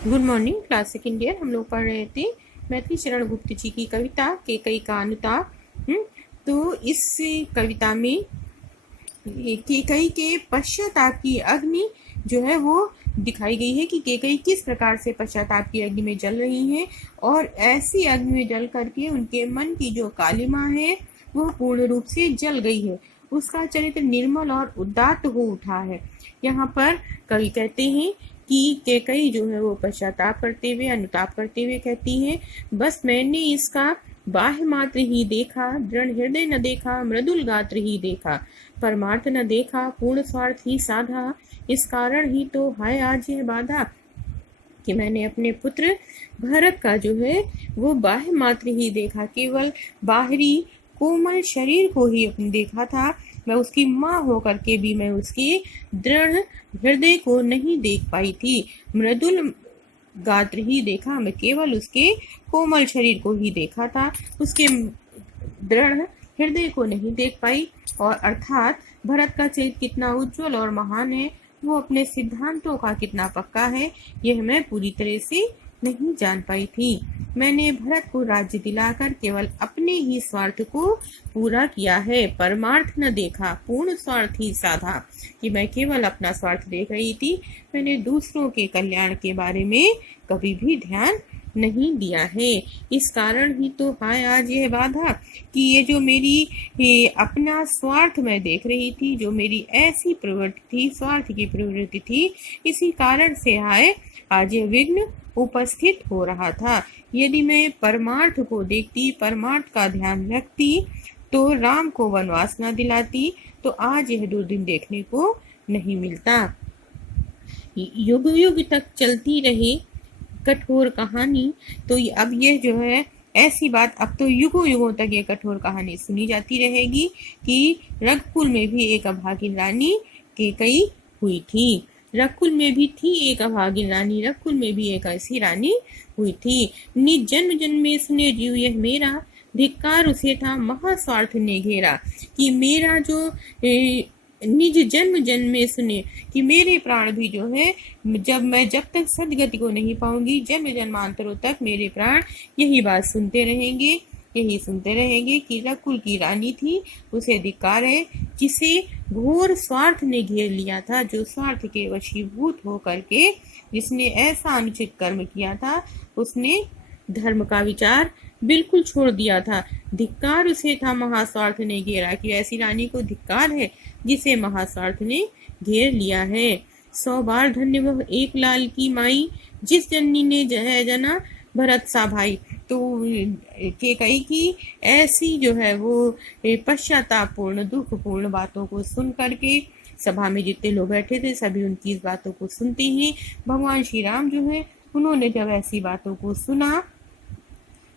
Good morning. Classic Indian हम लोग पढ़ रहे थे मैथिली शरण गुप्त जी की कविता केकई का अनुताप। तो इस कविता में केकई के पश्चाताप की अग्नि जो है वो दिखाई गई है कि केकई किस प्रकार से पश्चाताप की अग्नि में जल रही हैं और ऐसी अग्नि में जल करके उनके मन की जो कालिमा है वो पूर्ण रूप से जल गई है। उसका चरित्र निर्मल और उदात्त हो उठा है। यहाँ पर कवि कहते हैं कि केकई जो है वो पश्चाताप करते हुए अनुताप करते हुए कहती है, बस मैंने इसका बाह्य मात्र ही देखा, दृढ़ हृदय न देखा, मृदुल गात्र ही देखा, परमार्थ न देखा, पूर्ण स्वार्थ ही साधा, इस कारण ही तो है आज यह बाधा कि मैंने अपने पुत्र भरत का जो है वो बाह्य मात्र ही देखा, केवल बाहरी कोमल शरीर को ही अपने देखा था। मैं उसकी माँ होकर के भी मैं उसके दृढ़ हृदय को नहीं देख पाई थी, मृदुल गात्र ही देखा, मैं केवल उसके कोमल शरीर को ही देखा था, उसके दृढ़ हृदय को नहीं देख पाई। और अर्थात भरत का चरित्र कितना उज्जवल और महान है, वो अपने सिद्धांतों का कितना पक्का है, यह मैं पूरी तरह से नहीं जान पाई थी। मैंने भरत को राज्य दिलाकर केवल अपने ही स्वार्थ को पूरा किया है, परमार्थ न देखा, पूर्ण स्वार्थ ही साधा, कि मैं केवल अपना स्वार्थ देख रही थी। मैंने दूसरों के कल्याण के बारे में कभी भी ध्यान नहीं दिया है। इस कारण ही तो है आज यह बाधा कि ये जो मेरी अपना स्वार्थ मैं देख रही थी, जो मेरी ऐसी प्रवृत्ति थी, स्वार्थ की प्रवृत्ति थी, इसी कारण से आए आज यह विघ्न उपस्थित हो रहा था। यदि मैं परमार्थ को देखती, परमार्थ का ध्यान रखती, तो राम को वनवास न दिलाती, तो आज यह दुर्दिन देखने को नहीं मिलता। युग युग तक चलती रही कठोर कहानी, तो अब यह जो है ऐसी बात, अब तो युगों युगों तक ये कठोर कहानी सुनी जाती रहेगी कि रघुकुल में भी एक अभागिन रानी केकई हुई थी। रघुकुल में भी थी एक अभागिन रानी, रघुकुल में भी एक ऐसी रानी हुई थी। निज जन्म जन्म में सुने जीव यह मेरा, धिक्कार उसे था महास्वार्थ ने घेरा। कि मेरा जो निज जन्म जन्म में सुने कि मेरे प्राण भी जो है जब तक सदगति को नहीं पाऊंगी, जन्म जन्मांतरों तक मेरे प्राण यही बात सुनते रहेंगे कि रघुकुल की रानी थी, उसे धिक्कार है, जिसे घोर स्वार्थ ने घेर लिया था, जो स्वार्थ के वशीभूत होकर के जिसने ऐसा अनुचित कर्म किया था, उसने धर्म का विचार बिल्कुल छोड़ दिया था। धिक्कार उसे था महास्वार्थ ने घेरा, कि ऐसी रानी को धिक्कार है जिसे महास्वार्थ ने घेर लिया है। 100 बार धन्य वह एक लाल की माई, जिस जननी ने जय जना भरत सा भाई। तो केकई की ऐसी जो है वो पश्चातापूर्ण दुखपूर्ण बातों को सुन करके सभा में जितने लोग बैठे थे सभी उनकी इस बातों को सुनते हैं। भगवान श्री राम जो है उन्होंने जब ऐसी बातों को सुना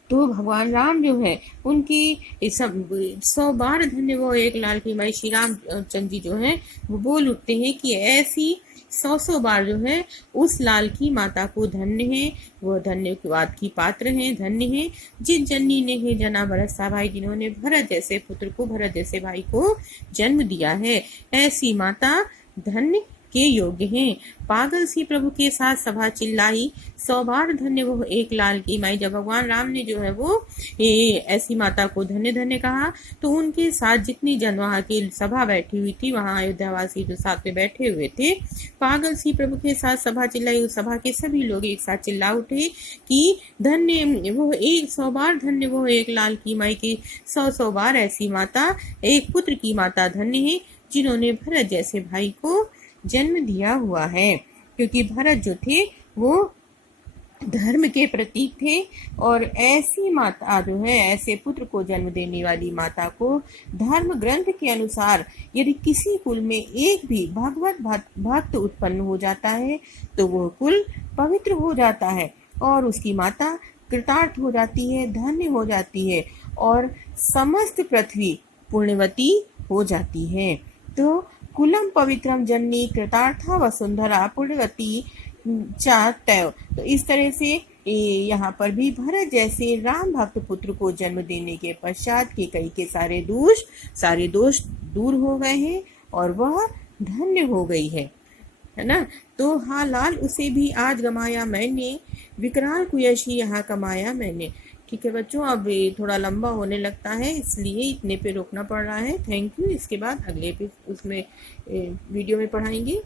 तो भगवान राम जो है उनकी सब 100 बार धन्य वो एक लाल की माई, श्री राम चंद्र जी जो है वो बोल उठते हैं कि ऐसी 100 बार जो है उस लाल की माता को धन्य है, वो धन्यवाद की पात्र हैं, धन्य है जिस जननी ने है जना भरत सा भाई, जिन्होंने भरत जैसे पुत्र को, भरत जैसे भाई को जन्म दिया है। ऐसी माता धन्य के योग्य हैं। पागल सी प्रभु के साथ सभा चिल्लाई, 100 बार धन्य वो एक लाल की माई। जब भगवान राम ने जो है वो ऐसी माता को धन्य धन्य कहा, तो उनके साथ जितनी जन वहाँ की सभा बैठी हुई थी, वहाँ अयोध्यावासी जो साथ में बैठे हुए थे, पागल सी प्रभु के साथ सभा चिल्लाई, उस सभा के सभी लोग एक साथ चिल्ला उठे कि धन्य वो 100 बार धन्य वो एक लाल की माई की, 100 बार ऐसी माता, एक पुत्र की माता धन्य है जिन्होंने भरत जैसे भाई को जन्म दिया हुआ है। क्योंकि भरत जो थे वो धर्म के प्रतीक थे, और ऐसी माता जो है, ऐसे पुत्र को जन्म देने वाली माता को धर्म ग्रंथ के अनुसार यदि किसी कुल में एक भी भगवत भक्त उत्पन्न हो जाता है तो वो कुल पवित्र हो जाता है और उसकी माता कृतार्थ हो जाती है, धन्य हो जाती है और समस्त पृथ्वी पुण्यवती हो जाती है। तो कुलम पवित्रम जननी कृतार्था वसुंधरा पुण्यवती चातैव। तो इस तरह से यहाँ पर भी भरत जैसे राम भक्त पुत्र को जन्म देने के पश्चात केकई के सारे दोष दूर हो गए हैं और वह धन्य हो गई है। है ना। तो हाँ लाल उसे भी आज गमाया मैंने, विकराल कुयश ही यहाँ कमाया मैंने। ठीक है बच्चों, अब ये थोड़ा लंबा होने लगता है इसलिए इतने पे रोकना पड़ रहा है। Thank you. इसके बाद अगले पे उसमें वीडियो में पढ़ाएंगे।